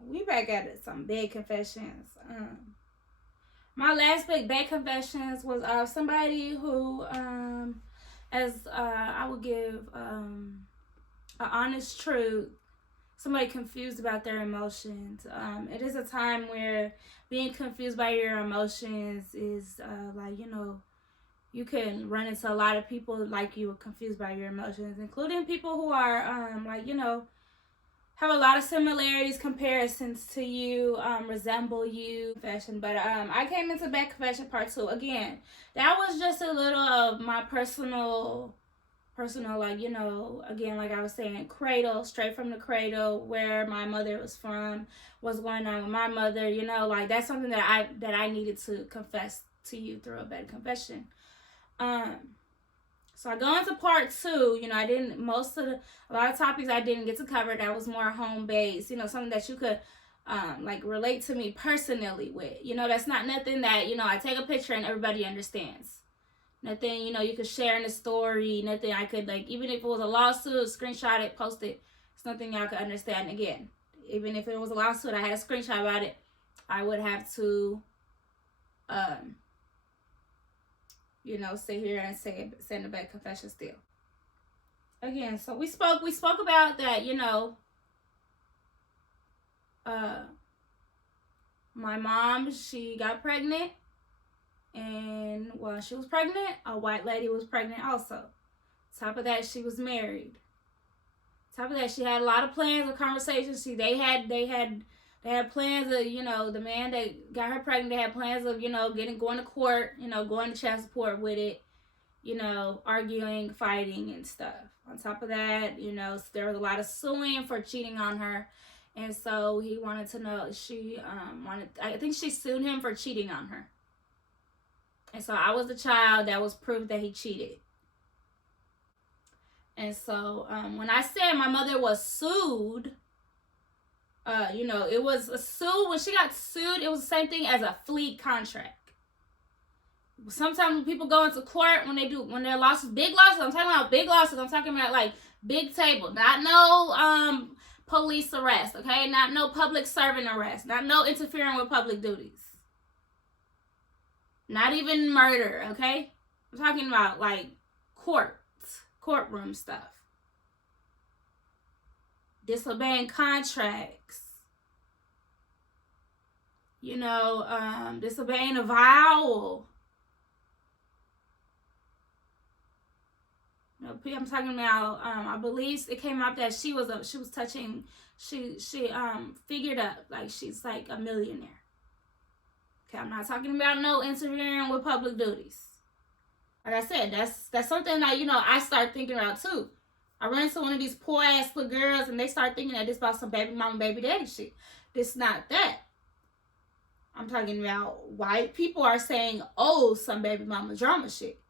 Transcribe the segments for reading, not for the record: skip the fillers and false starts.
We back at it. Some big confessions. My last big confessions was somebody who as I would give an honest truth. Somebody confused about their emotions. It is a time where being confused by your emotions is like, you can run into a lot of people like you were confused by your emotions, including people who are have a lot of similarities, comparisons to you, resemble you, fashion. But I came into Bad Confession Part 2. Again, that was just a little of my personal, like, again, like I was saying, cradle, straight from the cradle, where my mother was from, what's going on with my mother, like that's something that I needed to confess to you through a Bad Confession. So I go into part 2. I didn't a lot of topics I didn't get to cover. That was more home based. Something that you could like relate to me personally with. That's not nothing that I take a picture and everybody understands. Nothing you could share in the story. Nothing I could, like, even if it was a lawsuit, screenshot it, post it. It's nothing y'all could understand. Again, even if it was a lawsuit, I had a screenshot about it. I would have to sit here and send a Bad Confession still. Again, so we spoke about that, my mom, she got pregnant, and while she was pregnant, a white lady was pregnant also. Top of that, she was married. Top of that, she had a lot of plans or conversations. They had plans of, the man that got her pregnant, they had plans of, going to court, going to child support with it, arguing, fighting, and stuff. On top of that, there was a lot of suing for cheating on her. And so he wanted to know, I think she sued him for cheating on her. And so I was the child that was proof that he cheated. And so when I said my mother was sued, it was a sue. When she got sued, it was the same thing as a flea contract. Sometimes when people go into court, when their losses, big losses, I'm talking about big losses. I'm talking about like big table, not no police arrest, okay? Not no public servant arrest, not no interfering with public duties, not even murder, okay? I'm talking about like courtroom stuff, disobeying contracts, disobeying a vow. I'm talking about. I believe it came out that she was touching. She figured up like she's like a millionaire. Okay, I'm not talking about no interfering with public duties. Like I said, that's something that I start thinking about too. I run into one of these poor ass little girls and they start thinking that this about some baby mama, baby daddy shit. This not that. I'm talking about white people are saying, oh, some baby mama drama shit.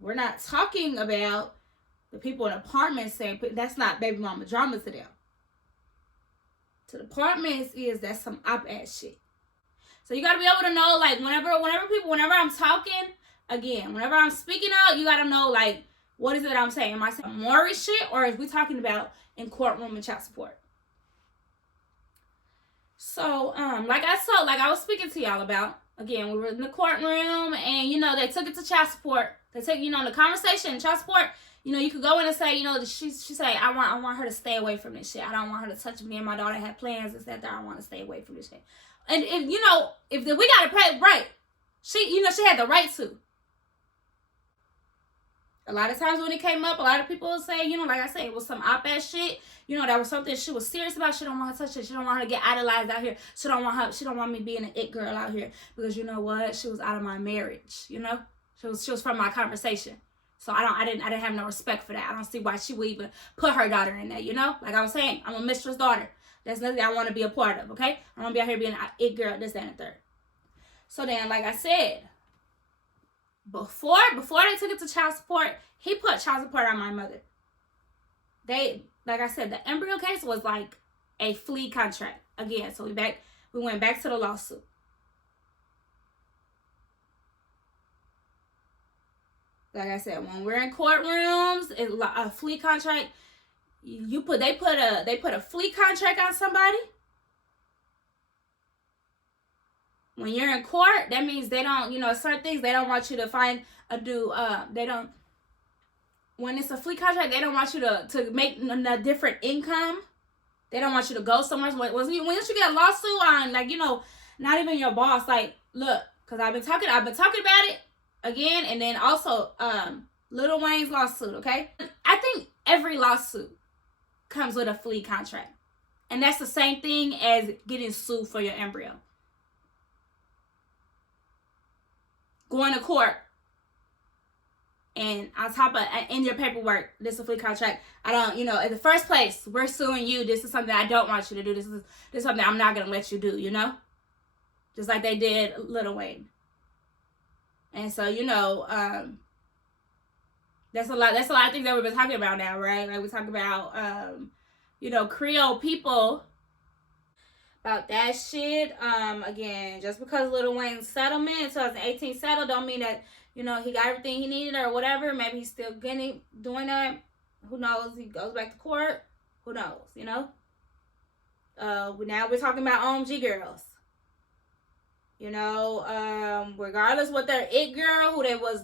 We're not talking about the people in apartments saying that's not baby mama drama to them. To the apartments that's some op-ass shit. So you gotta be able to know, like, whenever I'm talking, again, whenever I'm speaking out, you gotta know, like, what is it I'm saying? Am I saying Maury shit, or is we talking about in courtroom and child support? So, like I was speaking to y'all about, again, we were in the courtroom, and they took it to child support. They take, the conversation, child support. You could go in and say, she say, I want her to stay away from this shit. I don't want her to touch me and my daughter had plans and said that I want to stay away from this shit. And if we gotta pay right, she had the right to. A lot of times when it came up, a lot of people would say, like I said, it was some op-ed shit. That was something she was serious about. She don't want her to touch it. She don't want her to get idolized out here. She don't want me being an it girl out here. Because you know what? She was out of my marriage, She was from my conversation. So I didn't have no respect for that. I don't see why she would even put her daughter in there, Like I was saying, I'm a mistress daughter. That's nothing I want to be a part of, okay? I want to be out here being an it girl, this, that, and the third. So then, like I said, before they took it to child support, he put child support on my mother. Like I said, the embryo case was like a flea contract. Again, so we went back to the lawsuit. Like I said, when we're in courtrooms, a flea contract, they put a flea contract on somebody. When you're in court, that means they don't, certain things they don't want you to find a new they don't, when it's a flea contract, they don't want you to make a different income. They don't want you to go somewhere. Once you get a lawsuit on, like, not even your boss, like, look, because I've been talking about it again, and then also Lil Wayne's lawsuit, okay? I think every lawsuit comes with a flea contract. And that's the same thing as getting sued for your embryo. Going to court, and on top of, in your paperwork, this is a flea contract. I don't, in the first place, we're suing you. This is something I don't want you to do. This is something I'm not going to let you do, Just like they did Lil Wayne. And so, that's a lot of things that we've been talking about now, right? Like we talk about, Creole people, about that shit. Again, just because Lil Wayne's settlement in 2018 settled don't mean that, he got everything he needed or whatever. Maybe he's still doing that. Who knows? He goes back to court. Who knows, now we're talking about OMG girls. Regardless what their it girl, who they was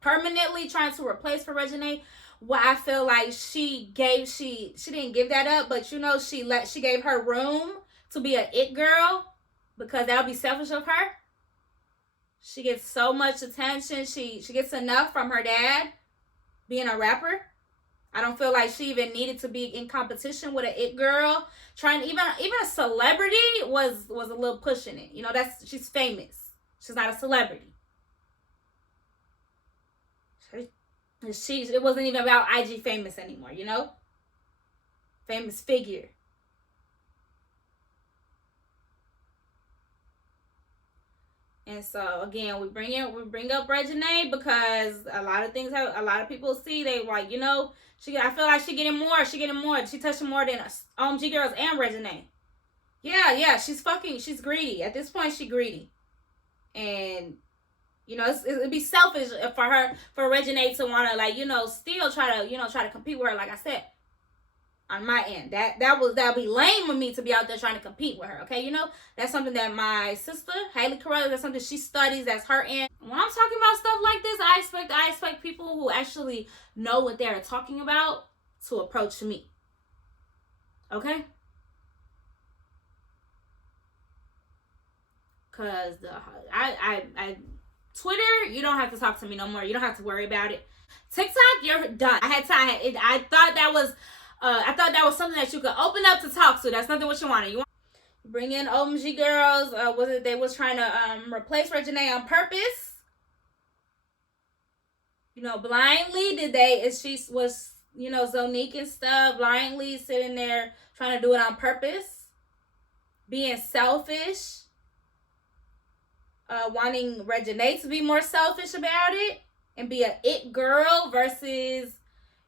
permanently trying to replace for Reginae, what I feel like she didn't give that up, but she gave her room to be a it girl, because that would be selfish of her. She gets so much attention. She gets enough from her dad being a rapper. I don't feel like she even needed to be in competition with an it girl. Trying even a celebrity was a little pushing it. She's famous. She's not a celebrity. It wasn't even about IG famous anymore, Famous figure. And so again, we bring up Reginae because a lot of people see, they like, I feel like she getting more. She touching more than OMG girls and Reginae. Yeah, she's greedy. At this point, she's greedy. And it'd be selfish for Reginae to want to still try to compete with her, like I said. On my end, that'd be lame of me to be out there trying to compete with her. Okay, that's something that my sister Haley Carruthers, that's something she studies. That's her end. When I'm talking about stuff like this, I expect people who actually know what they're talking about to approach me. Okay, because I Twitter, you don't have to talk to me no more. You don't have to worry about it. TikTok, you're done. I thought that was something that you could open up to talk to. That's nothing what you wanted. You want bring in OMG girls. They was trying to replace Reginae on purpose? Blindly did they? She was Zonique and stuff, blindly sitting there trying to do it on purpose, being selfish, wanting Reginae to be more selfish about it and be a it girl versus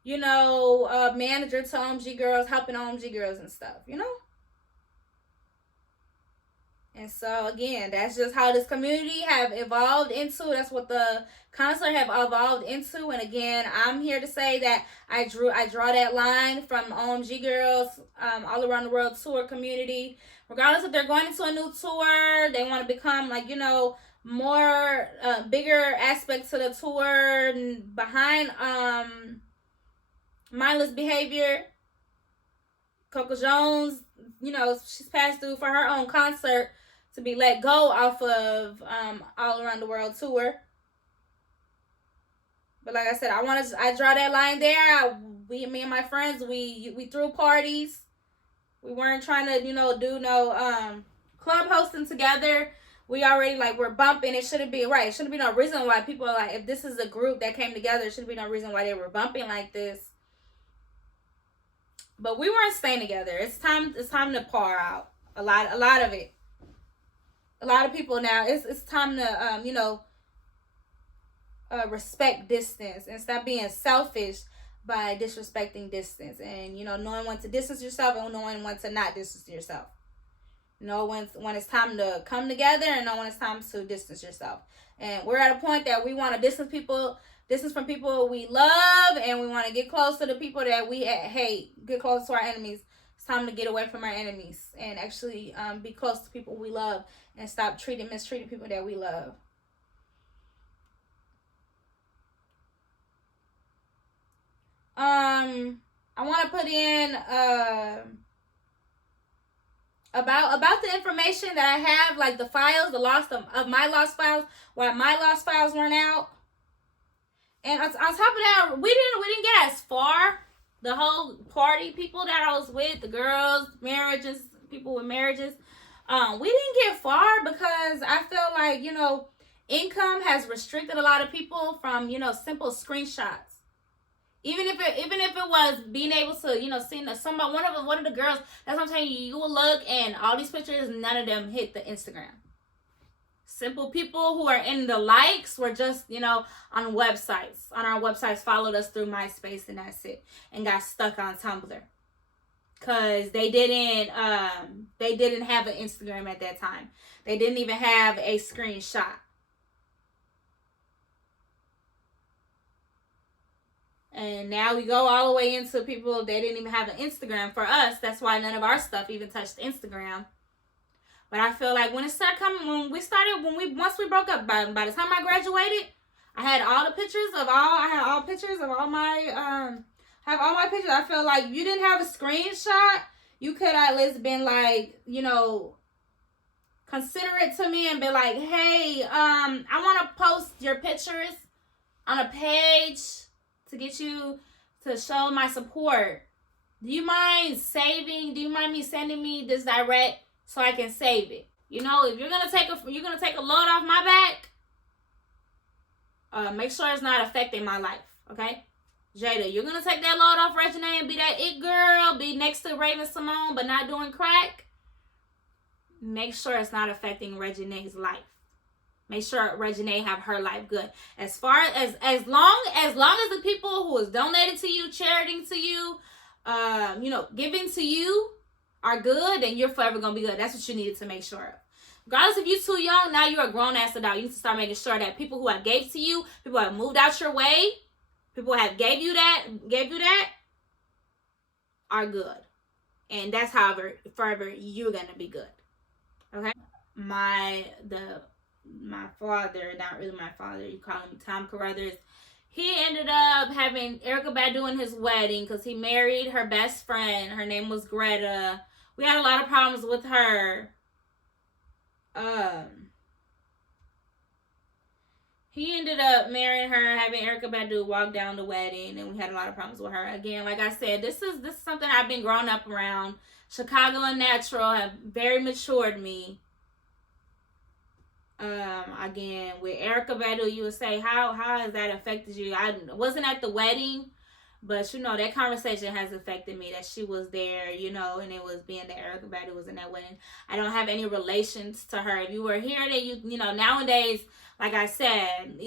manager to OMG girls, helping OMG girls and stuff, And so again, that's just how this community have evolved into. That's what the concert have evolved into. And again, I'm here to say that I draw that line from OMG girls, all around the world tour community. Regardless if they're going into a new tour, they want to become more bigger aspects to the tour and behind mindless behavior. Coco Jones, she's passed through for her own concert to be let go off of all around the world tour. But like I said, I draw that line there. Me and my friends, we threw parties. We weren't trying to do no club hosting together. We already we're bumping. It shouldn't be right. It shouldn't be no reason why people are if this is a group that came together, it shouldn't be no reason why they were bumping like this. But we weren't staying together. It's time to pour out a lot of it. A lot of people now. It's time to respect distance and stop being selfish by disrespecting distance, and knowing when to distance yourself and knowing when to not distance yourself. Know when it's time to come together, and know when it's time to distance yourself. And we're at a point that we want to distance from people we love, and we want to get close to the people that we hate, get close to our enemies. It's time to get away from our enemies and actually be close to people we love, and stop mistreating people that we love. I want to put in about the information that I have, like the files, the lost of my lost files, why my lost files weren't out. And on top of that, we didn't get as far. The whole party people that I was with, the girls, marriages, people with marriages, we didn't get far because I feel like, income has restricted a lot of people from, simple screenshots. Even if it was being able to, seeing somebody, one of the girls, that's what I'm telling you, you will look and all these pictures, none of them hit the Instagram. Simple people who are in the likes were just, on websites. On our websites, followed us through MySpace, and that's it. And got stuck on Tumblr. Because they didn't have an Instagram at that time. They didn't even have a screenshot. And now we go all the way into people, they didn't even have an Instagram for us. That's why none of our stuff even touched Instagram. But I feel like once we broke up, by the time I graduated, I had all pictures of all my, have all my pictures. I feel like if you didn't have a screenshot, you could at least been like, considerate to me and be like, hey, I want to post your pictures on a page to get you to show my support. Do you mind me sending me this direct so I can save it? If you're gonna take a load off my back, make sure it's not affecting my life, okay? Jada, you're gonna take that load off Reginae and be that it girl, be next to Raven Simone, but not doing crack. Make sure it's not affecting Reginae's life. Make sure Reginae have her life good. As long as the people who is donated to you, charitying to you, giving to you are good, then you're forever gonna be good. That's what you needed to make sure of. Regardless if you're too young, now you're a grown ass adult. You need to start making sure that people who have gave to you, people who have moved out your way, people who have gave you that, are good. And that's forever you're gonna be good. Okay? My father, not really my father, you call him Tom Carruthers, he ended up having Erykah Badu in his wedding because he married her best friend. Her name was Greta. We had a lot of problems with her. He ended up marrying her, having Erykah Badu walk down the wedding, and we had a lot of problems with her. Again, like I said, this is something I've been growing up around. Chicago and natural have very matured me. Again, with Erykah Badu, you would say, how has that affected you? I wasn't at the wedding, but that conversation has affected me, that she was there, and it was being that Erykah Badu was in that wedding. I don't have any relations to her. If you were here, then nowadays, like I said,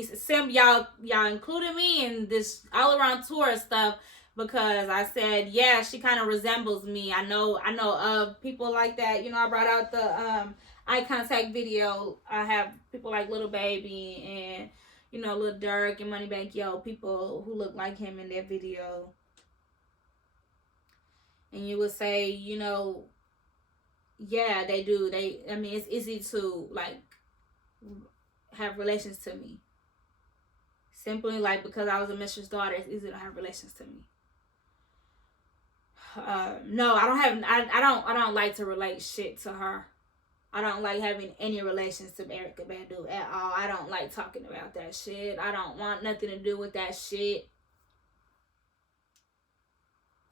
y'all included me in this all around tour stuff because I said, yeah, she kind of resembles me. I know of people like that. I brought out the eye contact video. I have people like Little Baby and Lil Durk and Moneybagg Yo, people who look like him in that video. And you would say, yeah, they do. It's easy to have relations to me. Simply because I was a mistress daughter, it's easy to have relations to me. No, I don't like to relate shit to her. I don't like having any relations to Erykah Badu at all. I don't like talking about that shit. I don't want nothing to do with that shit.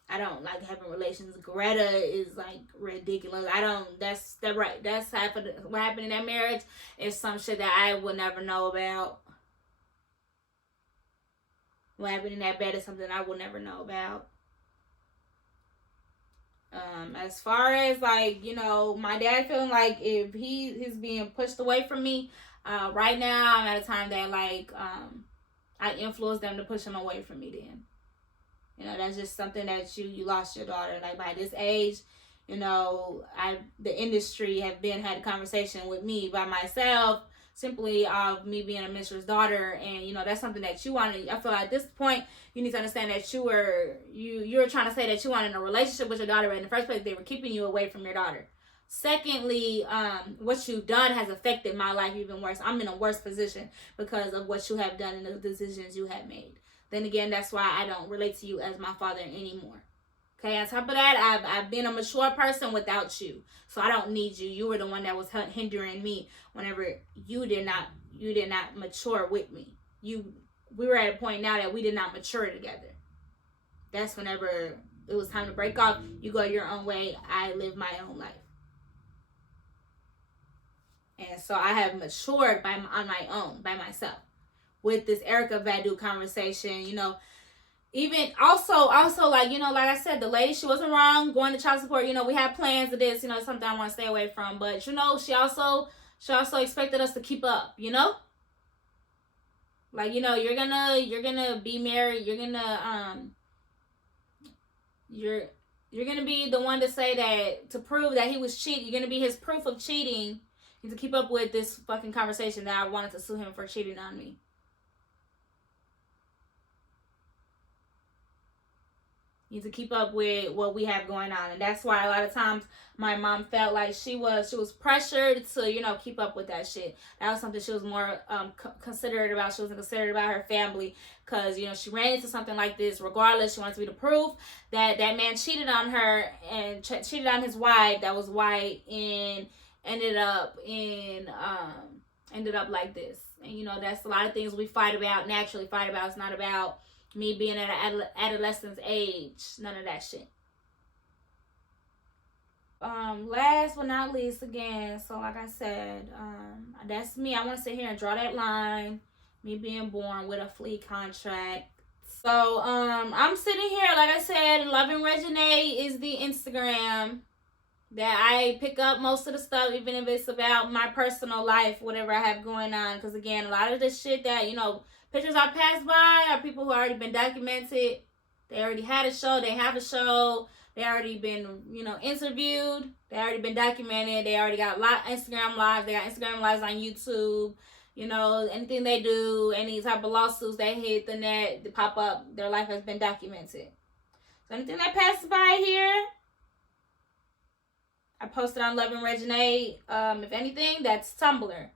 I don't like having relations. Greta is ridiculous. That's what happened in that marriage is some shit that I would never know about. What happened in that bed is something I will never know about. As far as my dad feeling like if he's being pushed away from me, right now I'm at a time that I influence them to push him away from me. Then that's just something that you lost your daughter. By this age, The industry had a conversation with me by myself, simply of me being a minister's daughter, and that's something that you wanted. I feel like at this point you need to understand that you were trying to say that you wanted a relationship with your daughter, but in the first place they were keeping you away from your daughter. Secondly, what you've done has affected my life even worse. I'm in a worse position because of what you have done and the decisions you have made. Then again, that's why I don't relate to you as my father anymore. Okay, on top of that, I've been a mature person without you. So I don't need you. You were the one that was hindering me whenever you did not mature with me. We were at a point now that we did not mature together. That's whenever it was time to break off. You go your own way, I live my own life. And so I have matured on my own, by myself. With this Erica Badu conversation, even also like like I said, the lady, she wasn't wrong going to child support. We had plans of this, something I want to stay away from, but she also expected us to keep up, like you're gonna be married, you're gonna be the one to say that, to prove that he was cheating. You're gonna be his proof of cheating, and to keep up with this fucking conversation that I wanted to sue him for cheating on me. You need to keep up with what we have going on, and that's why a lot of times my mom felt like she was pressured to keep up with that shit. That was something she was more considerate about. She wasn't considerate about her family, because she ran into something like this. Regardless, she wanted to be the proof that that man cheated on her and cheated on his wife that was white, and ended up like this. And that's a lot of things we naturally fight about. It's not about me being at an adolescence age. None of that shit. Last but not least, again, so like I said, that's me. I want to sit here and draw that line. Me being born with a flea contract. So, I'm sitting here, like I said, Lovingreginae is the Instagram that I pick up most of the stuff, even if it's about my personal life, whatever I have going on. Because again, a lot of the shit that, pictures I pass by are people who already been documented. They already had a show. They have a show. They already been, interviewed. They already been documented. They already got Instagram lives. They got Instagram lives on YouTube. Anything they do, any type of lawsuits they hit the net, they pop up, their life has been documented. So anything that passes by here, I posted on Lovingreginae. If anything, that's Tumblr.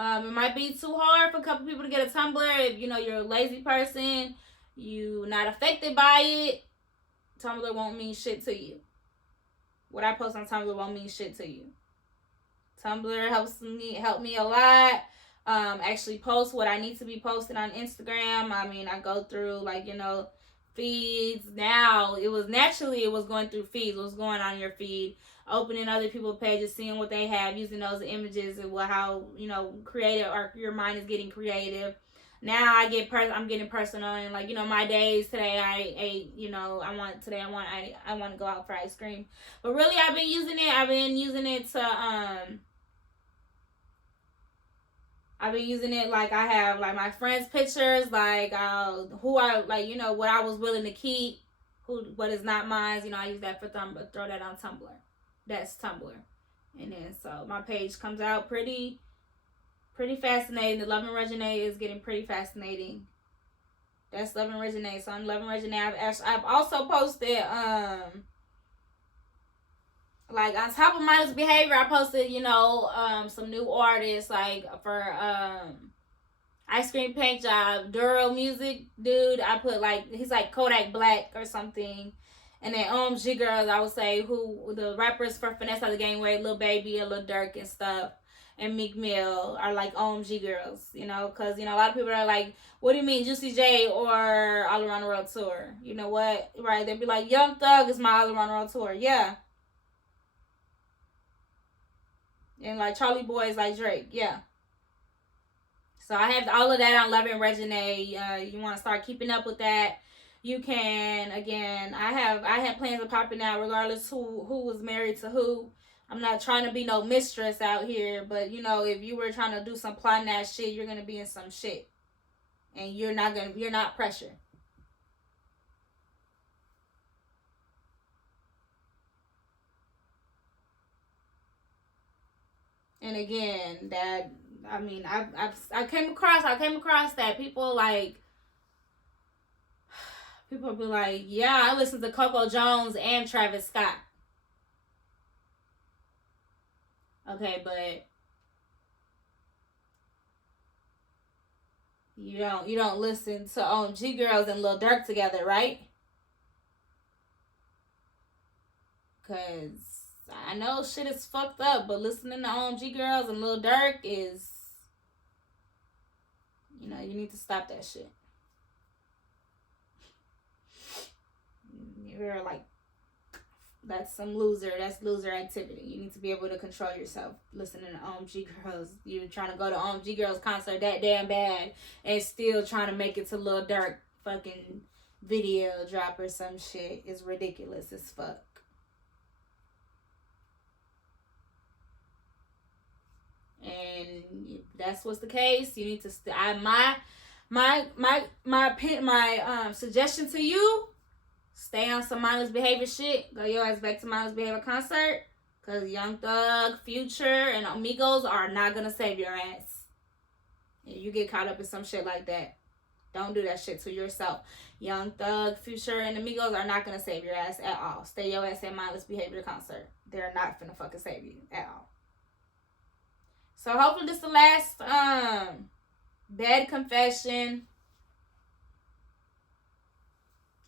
It might be too hard for a couple people to get a Tumblr. If you're a lazy person, you not affected by it, Tumblr won't mean shit to you. What I post on Tumblr won't mean shit to you. Tumblr helped me a lot. Actually post what I need to be posted on Instagram. I go through feeds. Now it was going through feeds. What's going on your feed? Opening other people's pages, seeing what they have, using those images, and how creative, or your mind is getting creative. Now I'm getting personal, and my days today, I want to go out for ice cream. But really, I've been using it like I have my friends' pictures, who I what I was willing to keep, what is not mine. I use that for throw that on Tumblr. That's Tumblr. And then so my page comes out pretty fascinating. The Lovingreginae is getting pretty fascinating. That's Lovingreginae. So on Lovingreginae, I've also posted on top of mindless behavior, I posted some new artists for ice cream paint job, Duro music dude. I put he's Kodak Black or something. And then OMG girls, I would say, who the rappers for Finesse of the Gangway, Lil Baby and Lil Durk and stuff, and Meek Mill are OMG girls, because a lot of people are like, what do you mean Juicy J or All Around the World Tour? You know what? Right? They'd be like, Young Thug is my All Around the World Tour. Yeah. And Charlie Boy is Drake. Yeah. So I have all of that on Lovingreginae. You want to start keeping up with that, you can. Again, I have plans of popping out regardless who was married to who. I'm not trying to be no mistress out here, but if you were trying to do some plotting ass shit, you're gonna be in some shit, and you're not pressure. And again, that I mean, I came across that people like people be like, yeah, I listen to Coco Jones and Travis Scott. Okay, but you don't listen to OMG Girls and Lil Durk together, right? Cause I know shit is fucked up, but listening to OMG Girls and Lil Durk is, you need to stop that shit. You're like, that's some loser. That's loser activity. You need to be able to control yourself. Listening to OMG Girls, you trying to go to OMG Girls concert that damn bad, and still trying to make it to Lil Durk fucking video drop or some shit is ridiculous as fuck. And if that's what's the case, you need to. My suggestion to you: stay on some mindless behavior shit. Go your ass back to mindless behavior concert. Cause Young Thug, Future, and Amigos are not gonna save your ass. And you get caught up in some shit like that. Don't do that shit to yourself. Young Thug, Future, and Amigos are not gonna save your ass at all. Stay your ass at mindless behavior concert. They're not finna fucking save you at all. So hopefully this is the last bad confession.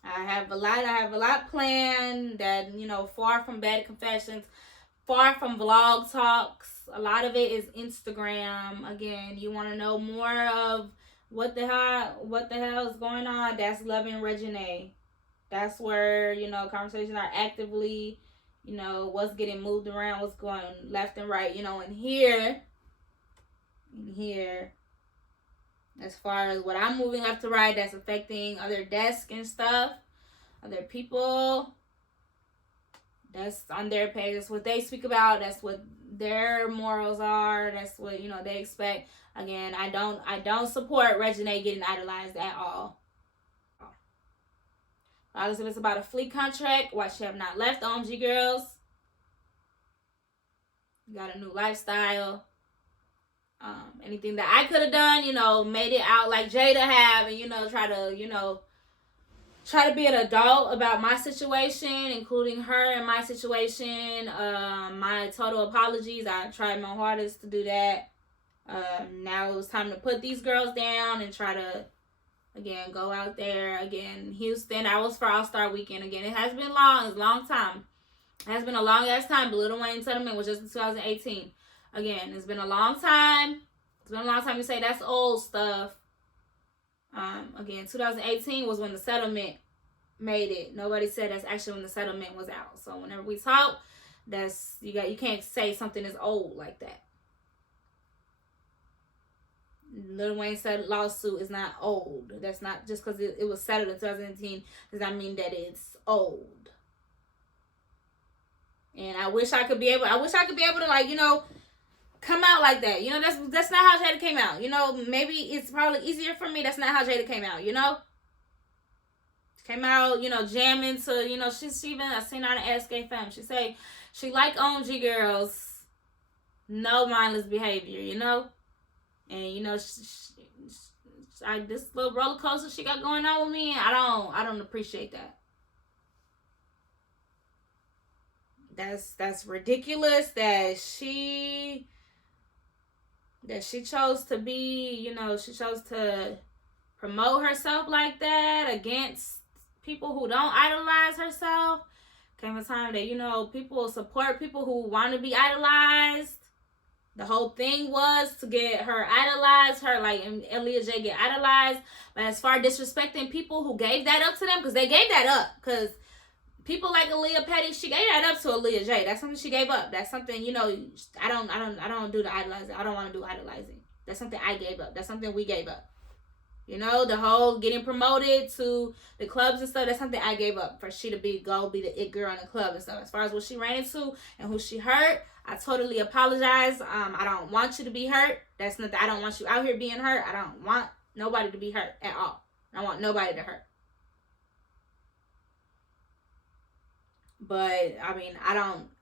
I have a lot planned that, far from bad confessions, far from vlog talks. A lot of it is Instagram. Again, you want to know more of what the hell is going on? That's Lovingreginae. That's where, conversations are actively, what's getting moved around, what's going left and right, and here, as far as what I'm moving left to right, that's affecting other desks and stuff, other people. That's on their page. That's what they speak about. That's what their morals are. That's what they expect. Again, I don't support Reginae getting idolized at all. Regardless if it's about a fleet contract, why she have not left OMG Girls. Got a new lifestyle. Anything that I could have done, made it out like Jada have, and try to be an adult about my situation, including her and my situation. My total apologies. I tried my hardest to do that. Now it was time to put these girls down and try to, again, go out there. Again, Houston, I was for All-Star Weekend. Again, it has been long. It's a long time. It has been a long ass time. But Lil Wayne settlement was just in 2018. Again, it's been a long time. It's been a long time. You say that's old stuff. Again, 2018 was when the settlement made it. Nobody said that's actually when the settlement was out. So whenever we talk, that's you can't say something is old like that. Lil Wayne said lawsuit is not old. That's not just because it was settled in 2018 does not mean that it's old. And I wish I could be able to come out like that. That's not how Jada came out. Maybe it's probably easier for me. That's not how Jada came out, Came out, jamming to, she's even, I seen her on the SK Fam. She say she like OMG Girls, no mindless behavior, And, this little roller coaster she got going on with me, I don't appreciate that. That's ridiculous that she chose to be, she chose to promote herself like that against people who don't idolize herself. Came a time that, people support people who want to be idolized. The whole thing was to get her idolized, her like Aaliyah J get idolized. But as far as disrespecting people who gave that up to them, because they gave that up, because people like Aaliyah Petty, she gave that up to Aaliyah J. That's something she gave up. That's something, I don't do the idolizing. I don't want to do idolizing. That's something I gave up. That's something we gave up. The whole getting promoted to the clubs and stuff, that's something I gave up for she to be the it girl in the club and stuff. As far as what she ran into and who she hurt, I totally apologize. I don't want you to be hurt. That's nothing. I don't want you out here being hurt. I don't want nobody to be hurt at all. I don't want nobody to hurt. But I mean,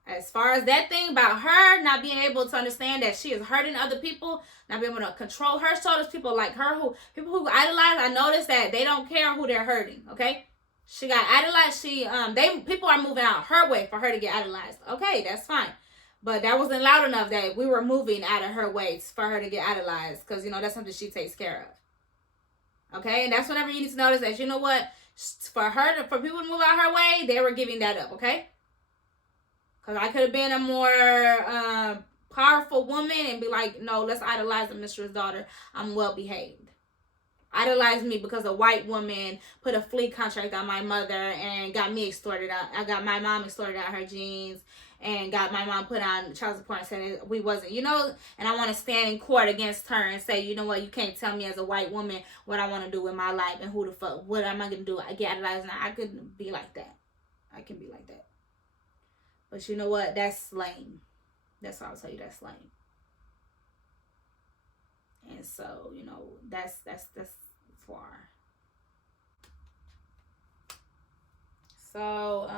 As far as that thing about her not being able to understand that she is hurting other people, not being able to control her shoulders, people like her, people who idolize, I noticed that they don't care who they're hurting, okay? She got idolized. People are moving out her way for her to get idolized. Okay, that's fine. But that wasn't loud enough that we were moving out of her way for her to get idolized, because, you know, that's something she takes care of. Okay, and that's whenever you need to notice that, you know what, for people to move out her way, they were giving that up, okay? Because I could have been a more powerful woman and be like, no, let's idolize the mistress' daughter. I'm well behaved. Idolize me because a white woman put a flea contract on my mother and got me extorted out. I got my mom extorted out her jeans and got my mom put on child support and said we wasn't, you know, and I want to stand in court against her and say, you know what, you can't tell me as a white woman what I want to do with my life and who the fuck, what am I going to do? I get idolized now. I couldn't be like that. I can be like that. But you know what? That's lame. That's what I'll tell you. That's lame. And so, you know, that's far. So,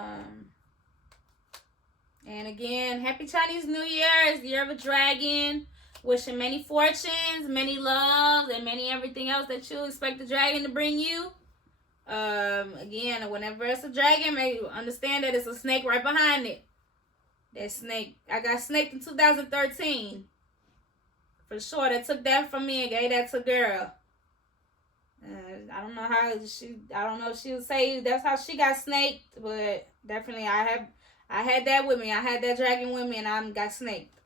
and again, happy Chinese New Year. It's the year of a dragon. Wishing many fortunes, many loves, and many everything else that you expect the dragon to bring you. Again, whenever it's a dragon, maybe understand that it's a snake right behind it. That snake, I got snaked in 2013. For sure, they took that from me and gave that to girl. I don't know I don't know if she would say that's how she got snaked, but definitely I had that with me. I had that dragon with me and I got snaked.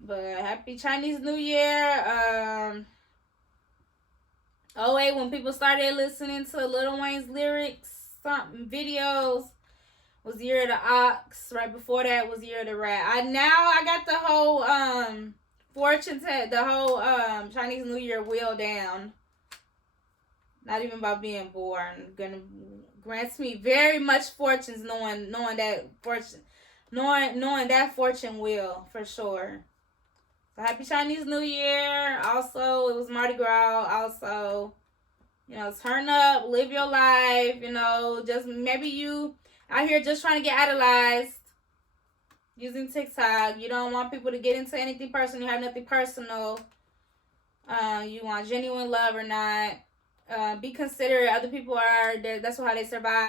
But happy Chinese New Year. 08, when people started listening to Lil Wayne's lyrics, videos, was the year of the ox. Right before that was the year of the rat. I got the whole the whole Chinese New Year wheel down. Not even by being born. Gonna grants me very much fortunes knowing that fortune, knowing that fortune wheel for sure. So happy Chinese New Year. Also, it was Mardi Gras. Also, you know, turn up, live your life. You know, just maybe you out here just trying to get idolized using TikTok. You don't want people to get into anything personal. You have nothing personal. You want genuine love or not. Be considerate. Other people are there. That's how they survive.